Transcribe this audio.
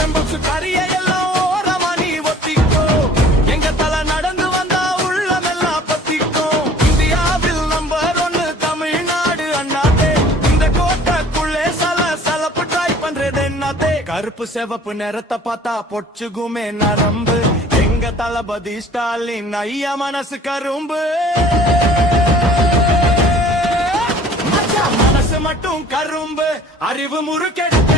பெம்பக்ஸ் கரிய எல்லாம் ஓரமா நீ ஒத்திக்கோ. எங்க தலை நடந்து வந்தா உள்ளமெல்லாம் பத்திக்கும். இந்தியாவில் நம்பர் 1 தமிழ்நாடு அண்ணாதே. இந்த கோட்டைக்குள்ளே சலப்பு ட்ரை பண்றது என்னதே. கருப்பு சிவப்பு நிறத்தை பார்த்தா பொச்சுகுமே நரம்பு. எங்க தளபதி ஸ்டாலின் ஐயா மனசு கரும்பு. மனசு மட்டும் கரும்பு அறிவு முறுக்கெடுக்க